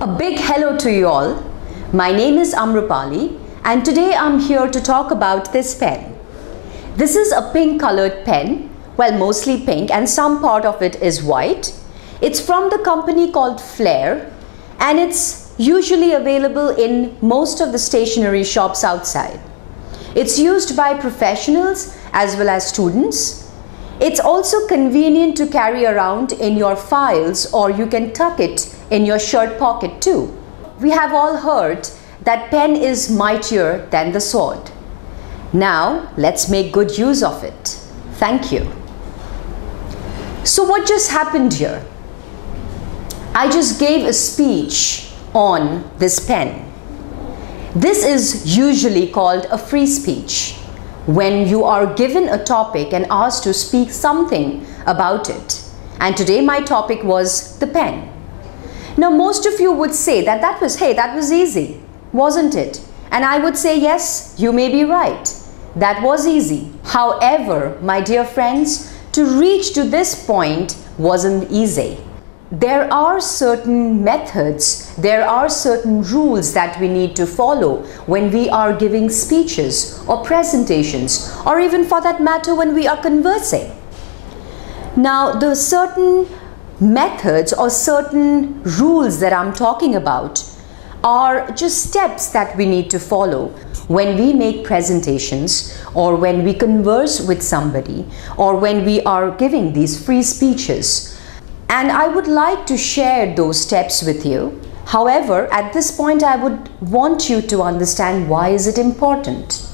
A big hello to you all. My name is Amrupali and today I'm here to talk about this pen. This is a pink colored pen, well, mostly pink, and some part of it is white. It's from the company called Flair and it's usually available in most of the stationery shops outside. It's used by professionals as well as students. It's also convenient to carry around in your files, or you can tuck it in your shirt pocket too. We have all heard that pen is mightier than the sword. Now let's make good use of it. Thank you. So what just happened here? I just gave a speech on this pen. This is usually called a free speech, when you are given a topic and asked to speak something about it. And today my topic was the pen. Now most of you would say that that was easy, wasn't it? And I would say, yes, you may be right. That was easy. However, my dear friends, to reach to this point wasn't easy. There are certain methods, there are certain rules that we need to follow when we are giving speeches or presentations, or even for that matter when we are conversing. Now, the certain methods or certain rules that I'm talking about are just steps that we need to follow when we make presentations, or when we converse with somebody, or when we are giving these free speeches. And I would like to share those steps with you. However, at this point I would want you to understand why is it important.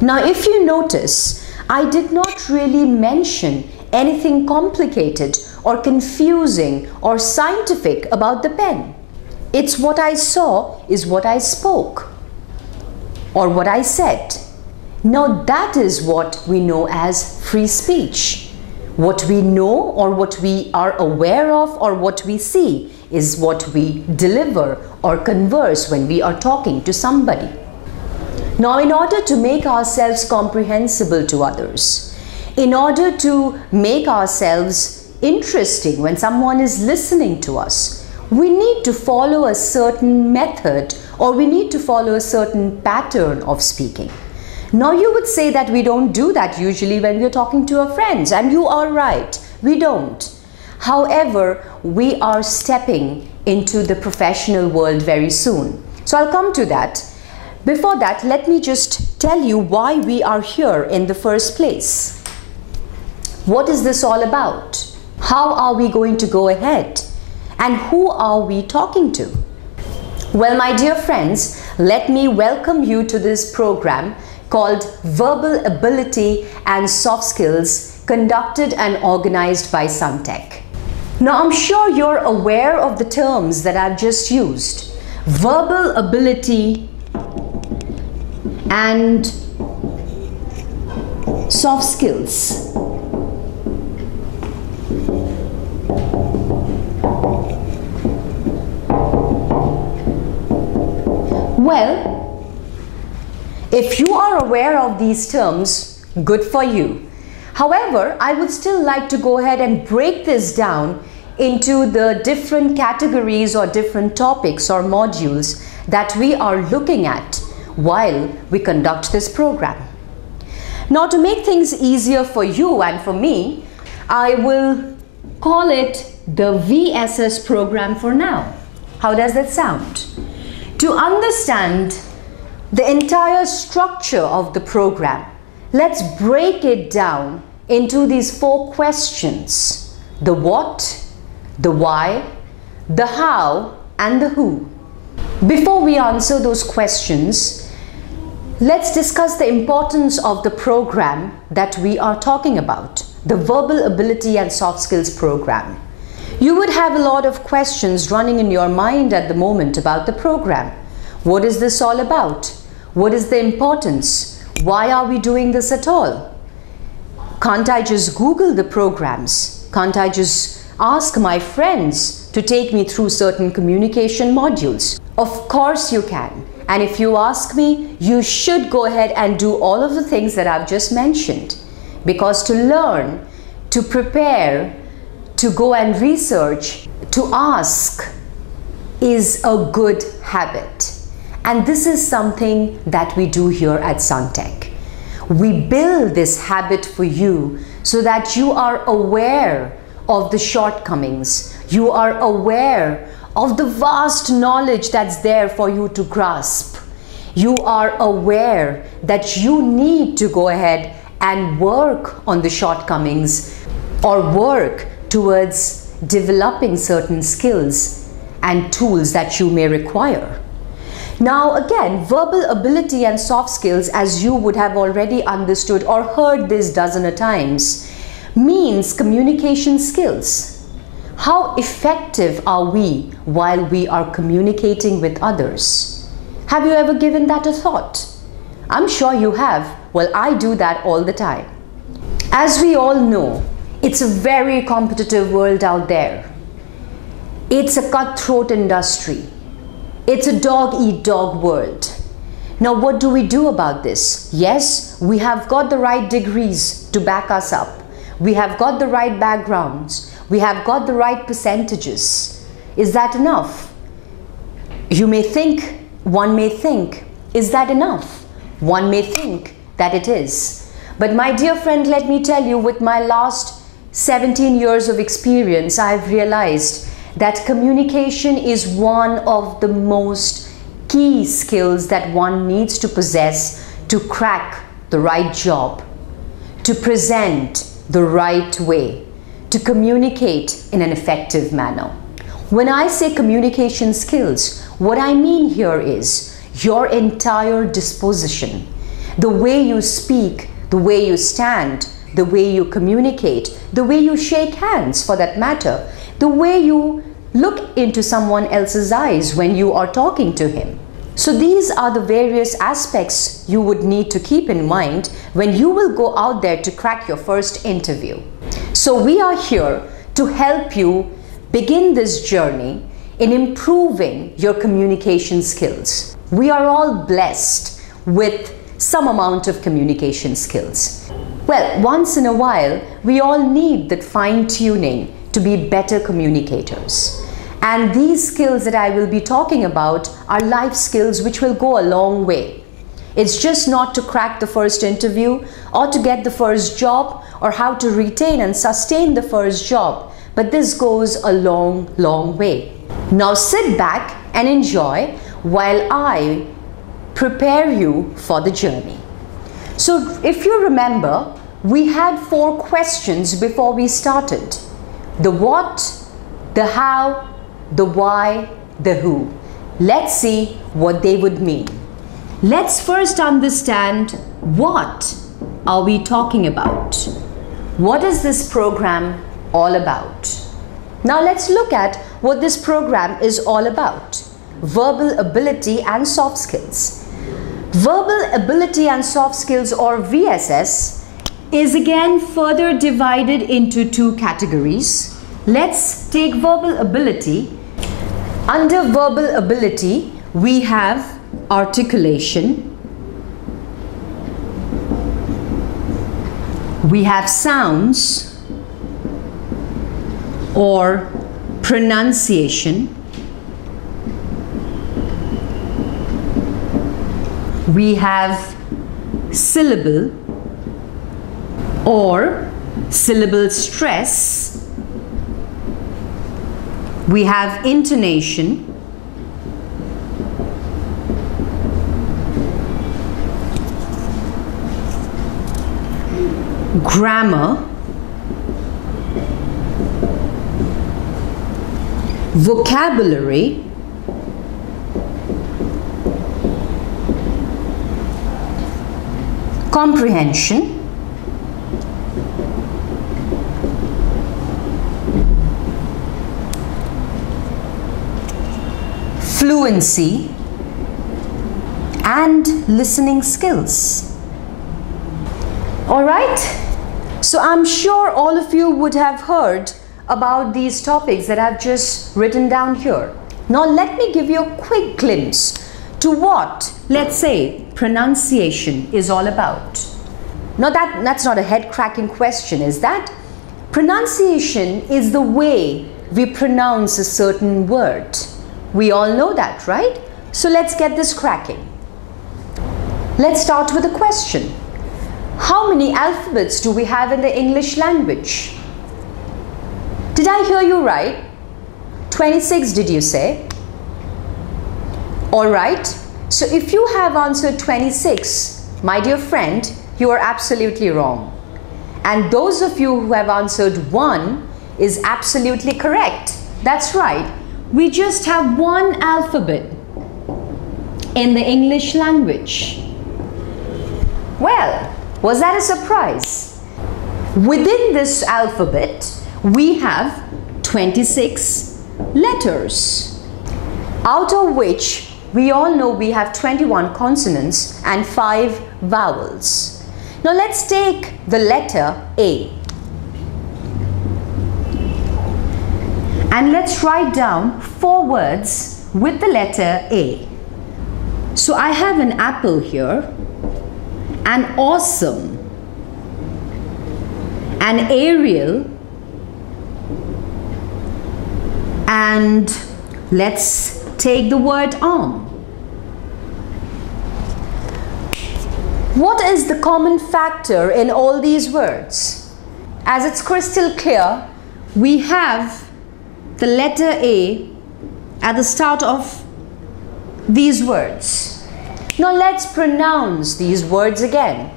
Now if you notice, I did not really mention anything complicated or confusing or scientific about the pen. It's what I saw is what I spoke, or what I said. Now that is what we know as free speech. What we know, or what we are aware of, or what we see is what we deliver or converse when we are talking to somebody. Now, in order to make ourselves comprehensible to others, in order to make ourselves interesting when someone is listening to us, we need to follow a certain method, or we need to follow a certain pattern of speaking. Now you would say that we don't do that usually when we're talking to our friends, and you are right, we don't. However, we are stepping into the professional world very soon. So I'll come to that. Before that, let me just tell you why we are here in the first place. What is this all about? How are we going to go ahead? And who are we talking to? Well, my dear friends, let me welcome you to this program called Verbal Ability and Soft Skills, conducted and organized by Suntek. Now I'm sure you're aware of the terms that I've just used. Verbal ability and soft skills. Well, if you are aware of these terms, good for you. However, I would still like to go ahead and break this down into the different categories or different topics or modules that we are looking at while we conduct this program. Now, to make things easier for you and for me, I will call it the VSS program for now. How does that sound? To understand the entire structure of the program, let's break it down into these 4 questions: the what, the why, the how, and the who. Before we answer those questions, let's discuss the importance of the program that we are talking about, the Verbal Ability and Soft Skills program. You would have a lot of questions running in your mind at the moment about the program. What is this all about? What is the importance? Why are we doing this at all? Can't I just Google the programs? Can't I just ask my friends to take me through certain communication modules? Of course you can. And if you ask me, you should go ahead and do all of the things that I've just mentioned. Because to learn, to prepare, to go and research, to ask, is a good habit. And this is something that we do here at Suntek. We build this habit for you so that you are aware of the shortcomings. You are aware of the vast knowledge that's there for you to grasp. You are aware that you need to go ahead and work on the shortcomings or work towards developing certain skills and tools that you may require. Now again, verbal ability and soft skills, as you would have already understood or heard this dozens of times, means communication skills. How effective are we while we are communicating with others? Have you ever given that a thought? I'm sure you have. Well, I do that all the time. As we all know, it's a very competitive world out there. It's a cutthroat industry. It's a dog-eat-dog world. Now, what do we do about this? Yes, we have got the right degrees to back us up. We have got the right backgrounds. We have got the right percentages. Is that enough? One may think, is that enough? One may think that it is. But my dear friend, let me tell you, with my last 17 years of experience, I've realized that communication is one of the most key skills that one needs to possess to crack the right job, to present the right way, to communicate in an effective manner. When I say communication skills, what I mean here is your entire disposition, the way you speak, the way you stand, the way you communicate, the way you shake hands for that matter, the way you look into someone else's eyes when you are talking to him. So these are the various aspects you would need to keep in mind when you will go out there to crack your first interview. So we are here to help you begin this journey in improving your communication skills. We are all blessed with some amount of communication skills. Well, once in a while, we all need that fine-tuning to be better communicators. And these skills that I will be talking about are life skills which will go a long way. It's just not to crack the first interview or to get the first job or how to retain and sustain the first job, but this goes a long, long way. Now sit back and enjoy while I prepare you for the journey. So if you remember, we had 4 questions before we started. The what, the how, the why, the who. Let's see what they would mean. Let's first understand, what are we talking about? What is this program all about? Now let's look at what this program is all about. Verbal ability and soft skills. Verbal ability and soft skills, or VSS, is again further divided into 2 categories. Let's take verbal ability. Under verbal ability, we have articulation, we have sounds or pronunciation, we have syllable or syllable stress, we have intonation, grammar, vocabulary, comprehension, fluency, and listening skills. All right, so I'm sure all of you would have heard about these topics that I've just written down here. Now let me give you a quick glimpse to what, let's say, pronunciation is all about. Now that's not a head-cracking question, is that? Pronunciation is the way we pronounce a certain word We all know that, right? So let's get this cracking. Let's start with a question. How many alphabets do we have in the English language? Did I hear you right? 26, did you say? All right. So if you have answered 26, my dear friend, you are absolutely wrong. And those of you who have answered 1 is absolutely correct. That's right. We just have one alphabet in the English language. Well, was that a surprise? Within this alphabet, we have 26 letters, out of which we all know we have 21 consonants and 5 vowels. Now let's take the letter A. And let's write down 4 words with the letter A. So I have an apple here, an awesome, an aerial, and let's take the word arm. What is the common factor in all these words? As it's crystal clear, we have the letter A at the start of these words. Now let's pronounce these words again.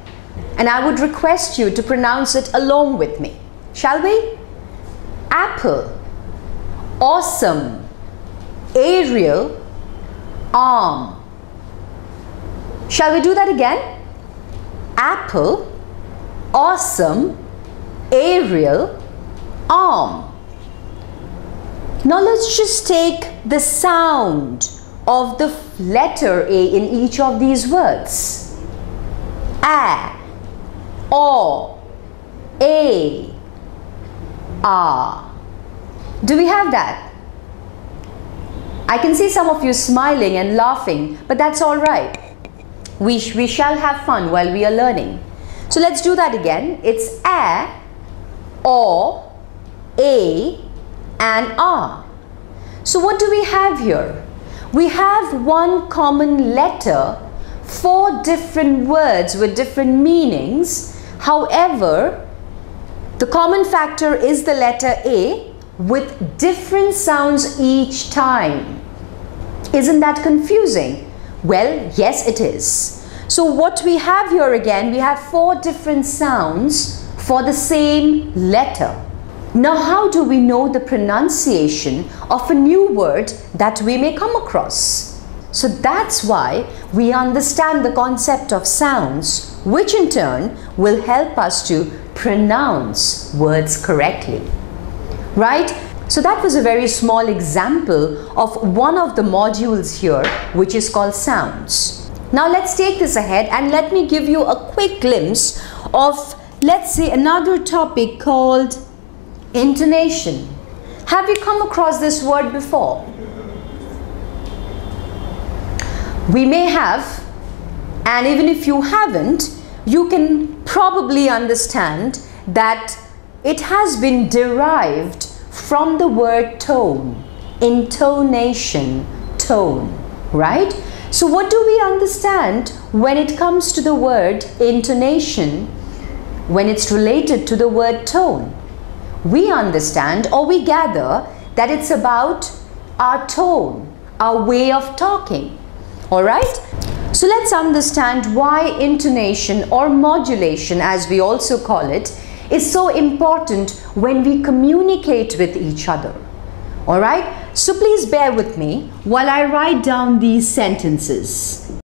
And I would request you to pronounce it along with me. Shall we? Apple, awesome, aerial, arm. Shall we do that again? Apple, awesome, aerial, arm. Now let's just take the sound of the letter A in each of these words. A, O, A, A. Do we have that? I can see some of you smiling and laughing, but that's all right. We shall have fun while we are learning. So let's do that again. It's A, O, A, and A. So what do we have here? We have one common letter, 4 different words with different meanings. However, the common factor is the letter A with different sounds each time. Isn't that confusing? Well, yes, it is. So what we have here again, we have 4 different sounds for the same letter. Now, how do we know the pronunciation of a new word that we may come across? So that's why we understand the concept of sounds, which in turn will help us to pronounce words correctly. Right? So that was a very small example of one of the modules here, which is called sounds. Now let's take this ahead and let me give you a quick glimpse of, let's say, another topic called intonation. Have you come across this word before? We may have, and even if you haven't, you can probably understand that it has been derived from the word tone, intonation, tone, right? So what do we understand when it comes to the word intonation, when it's related to the word tone? We understand, or we gather, that it's about our tone, our way of talking. All right? So let's understand why intonation or modulation, as we also call it, is so important when we communicate with each other. All right? So please bear with me while I write down these sentences.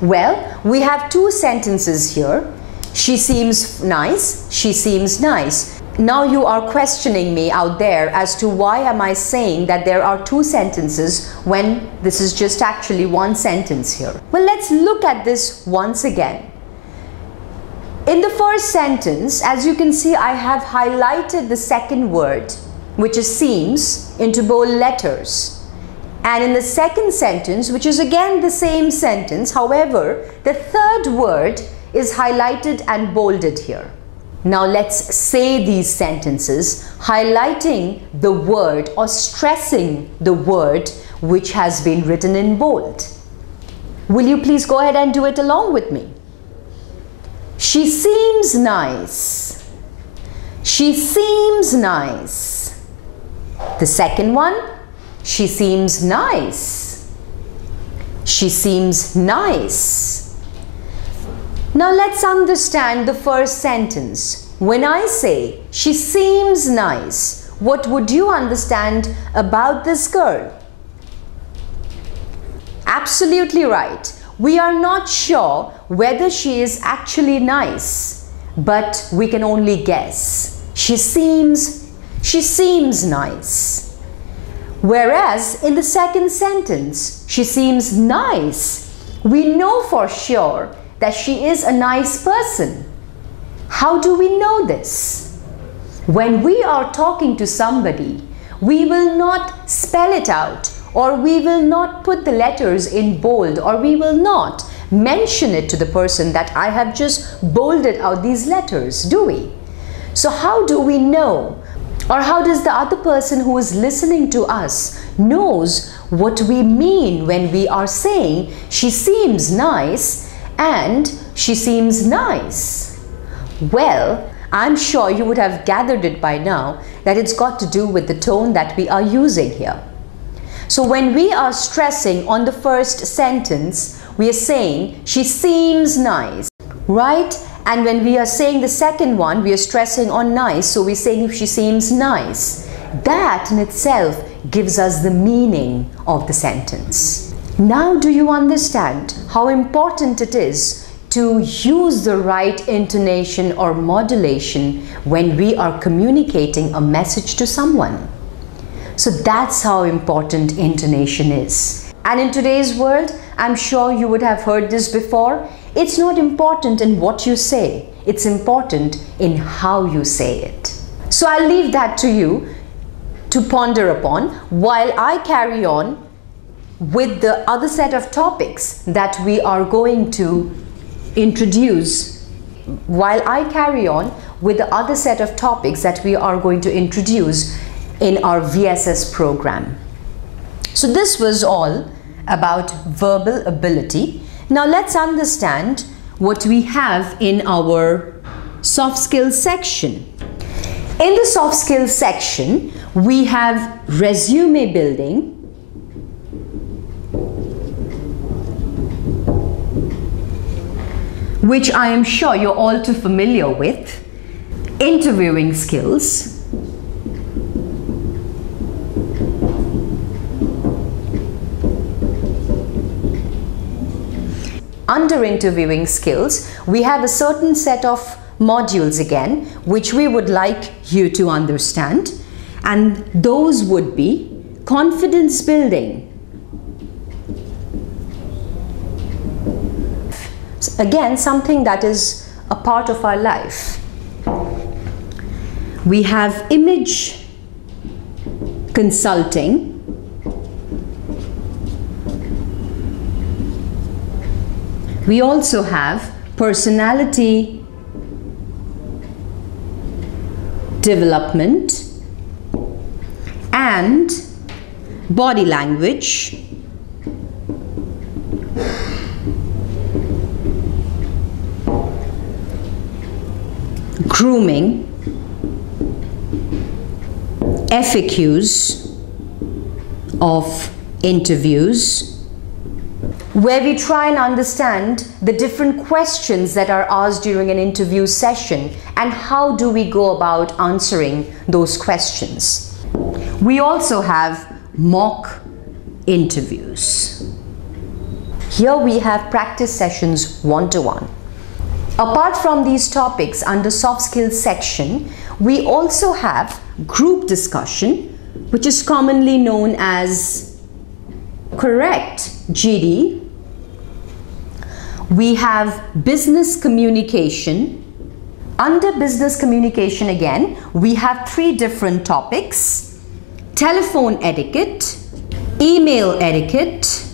Well, we have 2 sentences here. She seems nice, she seems nice. Now you are questioning me out there as to why am I saying that there are 2 sentences when this is just actually 1 sentence here. Well, let's look at this once again. In the first sentence, as you can see, I have highlighted the second word, which is seems, into bold letters. And in the second sentence, which is again the same sentence, however, the third word is highlighted and bolded here. Now let's say these sentences, highlighting the word or stressing the word which has been written in bold. Will you please go ahead and do it along with me? She seems nice. She seems nice. The second one, she seems nice. She seems nice. Now let's understand the first sentence. When I say she seems nice, what would you understand about this girl? Absolutely right. We are not sure whether she is actually nice, but we can only guess. She seems nice. Whereas in the second sentence, she seems nice. We know for sure that she is a nice person. How do we know this? When we are talking to somebody, we will not spell it out, or we will not put the letters in bold, or we will not mention it to the person that I have just bolded out these letters, do we? So how do we know, or how does the other person who is listening to us knows what we mean when we are saying she seems nice and she seems nice? Well, I'm sure you would have gathered it by now that it's got to do with the tone that we are using here. So when we are stressing on the first sentence, we are saying she seems nice, right? And when we are saying the second one, we are stressing on nice, so we're saying if she seems nice. That in itself gives us the meaning of the sentence. Now do you understand how important it is to use the right intonation or modulation when we are communicating a message to someone? So that's how important intonation is. And in today's world, I'm sure you would have heard this before. It's not important in what you say. It's important in how you say it. So I'll leave that to you to ponder upon while I carry on with the other set of topics that we are going to introduce. While I carry on with the other set of topics that we are going to introduce in our VSS program. So this was all about verbal ability. Now let's understand what we have in our soft skills section. In the soft skills section, we have resume building, which I am sure you're all too familiar with, interviewing skills, under interviewing skills, we have a certain set of modules again, which we would like you to understand. And those would be confidence building. Again, something that is a part of our life. We have image consulting. We also have personality development and body language, grooming, FAQs of interviews, where we try and understand the different questions that are asked during an interview session and how do we go about answering those questions. We also have mock interviews. Here we have practice sessions one-to-one. Apart from these topics under soft skills section, we also have group discussion, which is commonly known as correct GD. We have business communication. Under business communication again, we have 3 different topics: telephone etiquette, email etiquette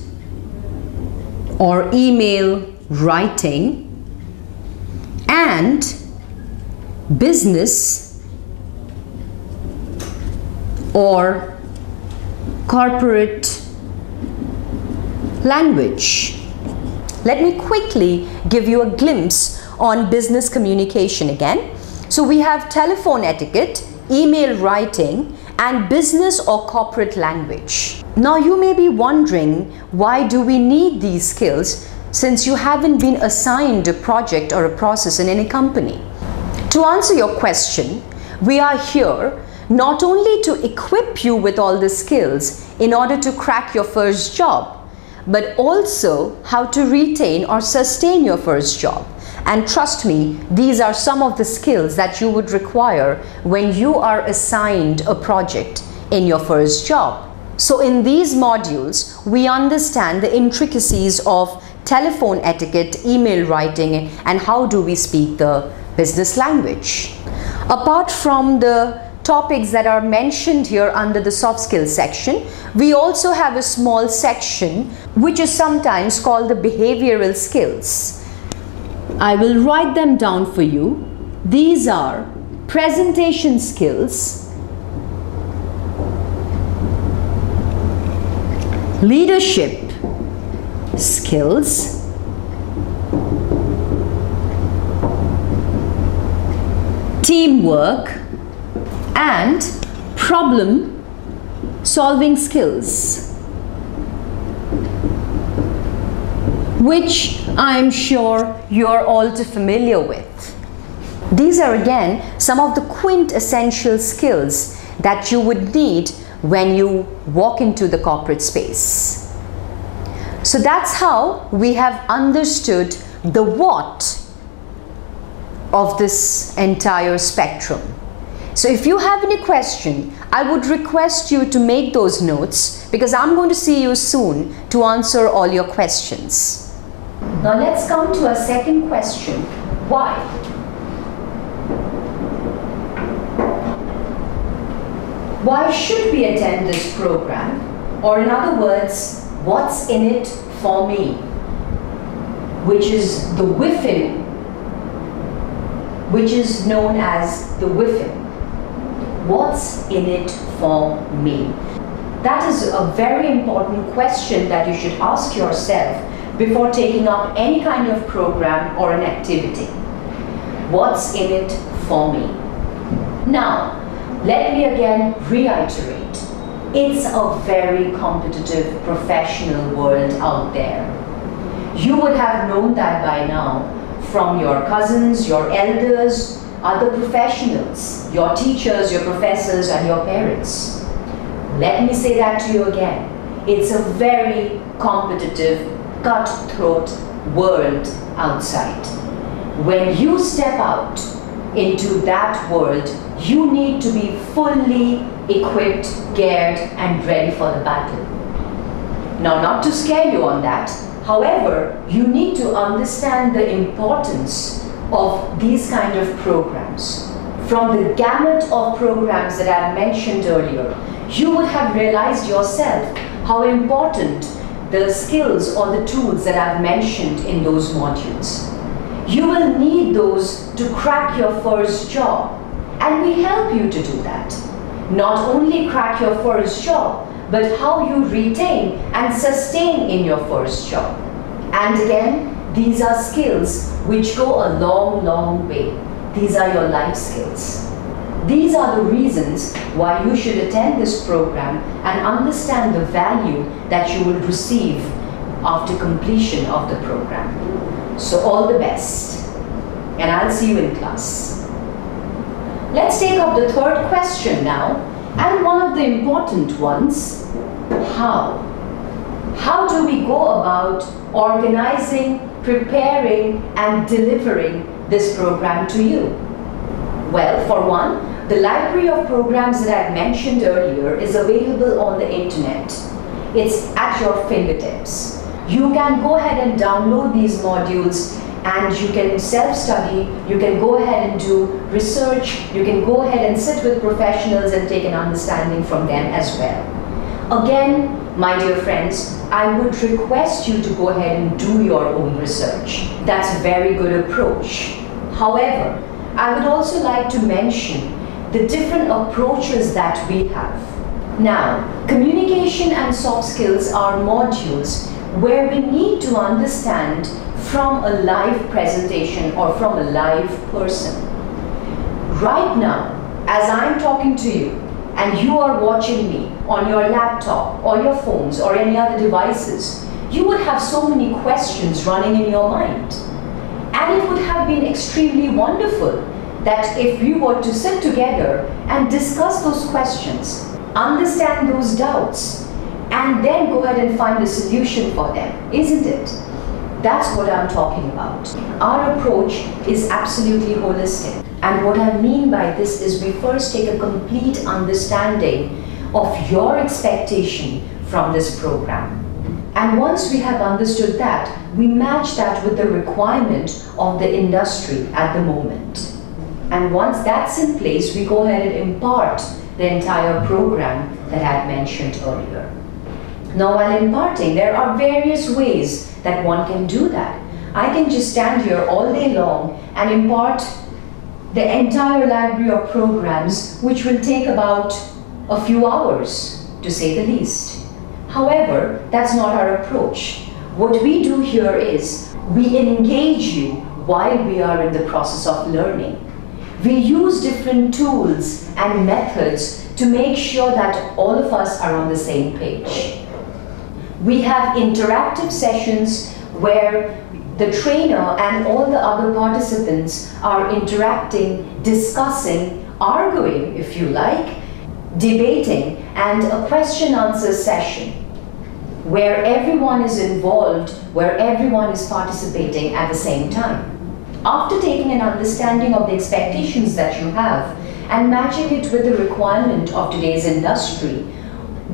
or email writing, and business or corporate language. Let me quickly give you a glimpse on business communication again. So we have telephone etiquette, email writing, and business or corporate language. Now you may be wondering, why do we need these skills since you haven't been assigned a project or a process in any company? To answer your question, we are here not only to equip you with all the skills in order to crack your first job, but also how to retain or sustain your first job. And trust me, these are some of the skills that you would require when you are assigned a project in your first job. So in these modules, we understand the intricacies of telephone etiquette, email writing, and how do we speak the business language. Apart from the topics that are mentioned here under the soft skills section, we also have a small section which is sometimes called the behavioral skills. I will write them down for you. These are presentation skills, leadership skills, teamwork, and problem solving skills, which I'm sure you're all too familiar with. These are again some of the quintessential skills that you would need when you walk into the corporate space. So that's how we have understood the what of this entire spectrum. So if you have any question, I would request you to make those notes because I'm going to see you soon to answer all your questions. Now let's come to our second question. Why? Why should we attend this program? Or in other words, what's in it for me? Which is the WIFIN, which is known as the WIFIN. What's in it for me? That is a very important question that you should ask yourself before taking up any kind of program or an activity. What's in it for me? Now, let me again reiterate. It's a very competitive professional world out there. You would have known that by now from your cousins, your elders, other professionals, your teachers, your professors, and your parents. Let me say that to you again. It's a very competitive, cutthroat world outside. When you step out into that world, you need to be fully equipped, geared, and ready for the battle. Now, not to scare you on that, however, you need to understand the importance of these kind of programs. From the gamut of programs that I mentioned earlier, you would have realized yourself how important the skills or the tools that I've mentioned in those modules. You will need those to crack your first job, and we help you to do that. Not only crack your first job, but how you retain and sustain in your first job. And again, these are skills which go a long, long way. These are your life skills. These are the reasons why you should attend this program and understand the value that you will receive after completion of the program. So all the best, and I'll see you in class. Let's take up the third question now, and one of the important ones. How? How do we go about organizing, preparing, and delivering this program to you? Well, for one, the library of programs that I've mentioned earlier is available on the internet. It's at your fingertips. You can go ahead and download these modules and you can self-study, you can go ahead and do research, you can go ahead and sit with professionals and take an understanding from them as well. Again, my dear friends, I would request you to go ahead and do your own research. That's a very good approach. However, I would also like to mention the different approaches that we have. Now, communication and soft skills are modules where we need to understand from a live presentation or from a live person. Right now, as I'm talking to you and you are watching me on your laptop or your phones or any other devices, you would have so many questions running in your mind. And it would have been extremely wonderful that if we were to sit together and discuss those questions, understand those doubts, and then go ahead and find a solution for them, isn't it? That's what I'm talking about. Our approach is absolutely holistic. And what I mean by this is we first take a complete understanding of your expectation from this program. And once we have understood that, we match that with the requirement of the industry at the moment. And once that's in place, we go ahead and impart the entire program that I had mentioned earlier. Now, while imparting, there are various ways that one can do that. I can just stand here all day long and impart the entire library of programs, which will take about a few hours, to say the least. However, that's not our approach. What we do here is we engage you while we are in the process of learning. We use different tools and methods to make sure that all of us are on the same page. We have interactive sessions where the trainer and all the other participants are interacting, discussing, arguing, if you like, debating, and a question-answer session where everyone is involved, where everyone is participating at the same time. After taking an understanding of the expectations that you have and matching it with the requirement of today's industry,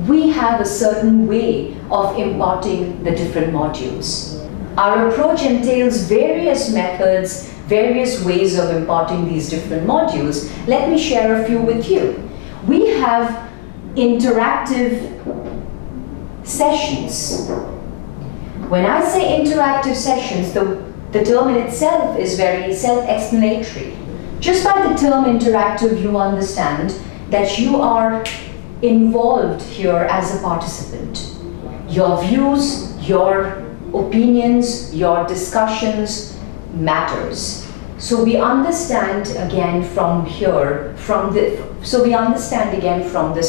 we have a certain way of imparting the different modules. Our approach entails various methods, various ways of imparting these different modules. Let me share a few with you. We have interactive sessions. When I say interactive sessions, the term in itself is very self-explanatory. Just by the term interactive, you understand that you are involved here as a participant. Your views, your opinions, your discussions matters. So we understand again from here, from this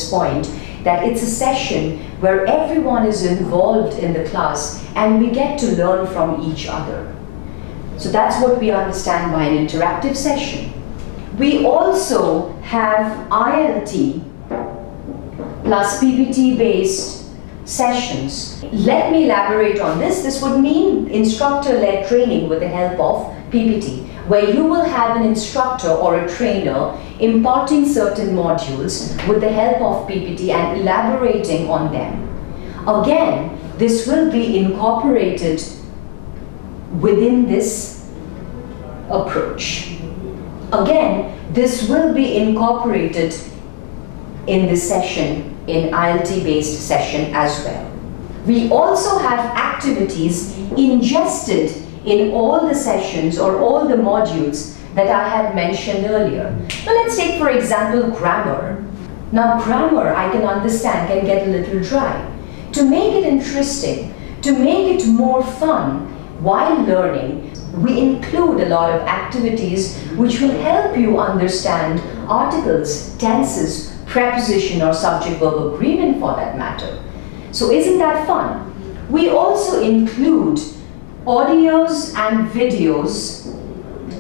point that it's a session where everyone is involved in the class and we get to learn from each other. So that's what we understand by an interactive session. We also have ILT plus PPT based sessions. Let me elaborate on this. This would mean instructor-led training with the help of PPT, where you will have an instructor or a trainer imparting certain modules with the help of PPT and elaborating on them. Again, this will be incorporated within this approach. Again, this will be incorporated in this session, in ILT-based session as well. We also have activities ingested in all the sessions or all the modules that I had mentioned earlier. Now let's take, for example, grammar. Now grammar, I can understand, can get a little dry. To make it interesting, to make it more fun while learning, we include a lot of activities which will help you understand articles, tenses, preposition or subject-verb agreement for that matter. So isn't that fun? We also include audios and videos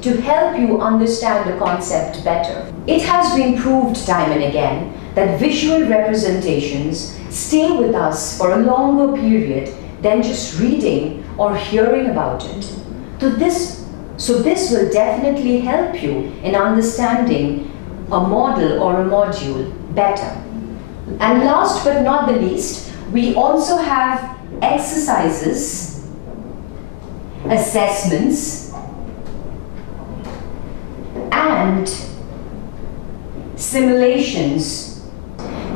to help you understand the concept better. It has been proved time and again that visual representations stay with us for a longer period than just reading or hearing about it. So this will definitely help you in understanding a model or a module better. And last but not the least, we also have exercises, assessments, and simulations.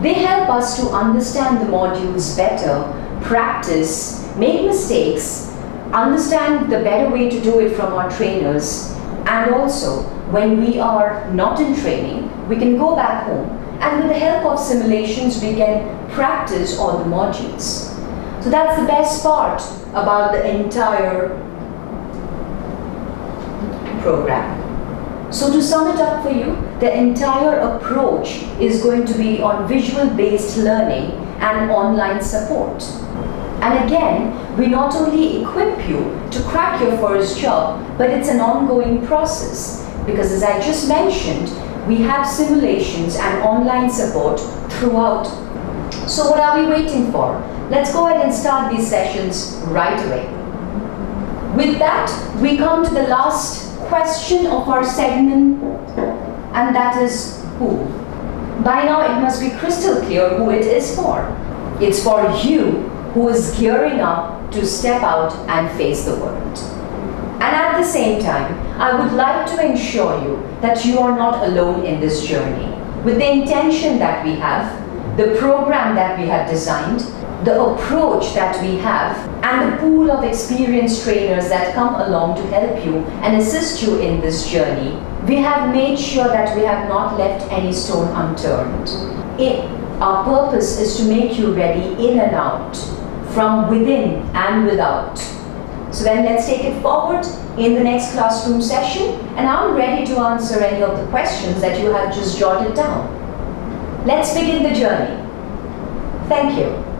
They help us to understand the modules better, practice, make mistakes, understand the better way to do it from our trainers, And also, when we are not in training, we can go back home and with the help of simulations, we can practice all the modules. So that's the best part about the entire program. So to sum it up for you, the entire approach is going to be on visual-based learning and online support. And again, we not only equip you to crack your first job, but it's an ongoing process because as I just mentioned, we have simulations and online support throughout. So what are we waiting for? Let's go ahead and start these sessions right away. With that, we come to the last question of our segment, and that is who. By now, it must be crystal clear who it is for. It's for you who is gearing up to step out and face the world. And at the same time, I would like to ensure you that you are not alone in this journey. With the intention that we have, the program that we have designed, the approach that we have, and the pool of experienced trainers that come along to help you and assist you in this journey, we have made sure that we have not left any stone unturned. Our purpose is to make you ready in and out, from within and without. So then let's take it forward in the next classroom session, and I'm ready to answer any of the questions that you have just jotted down. Let's begin the journey. Thank you.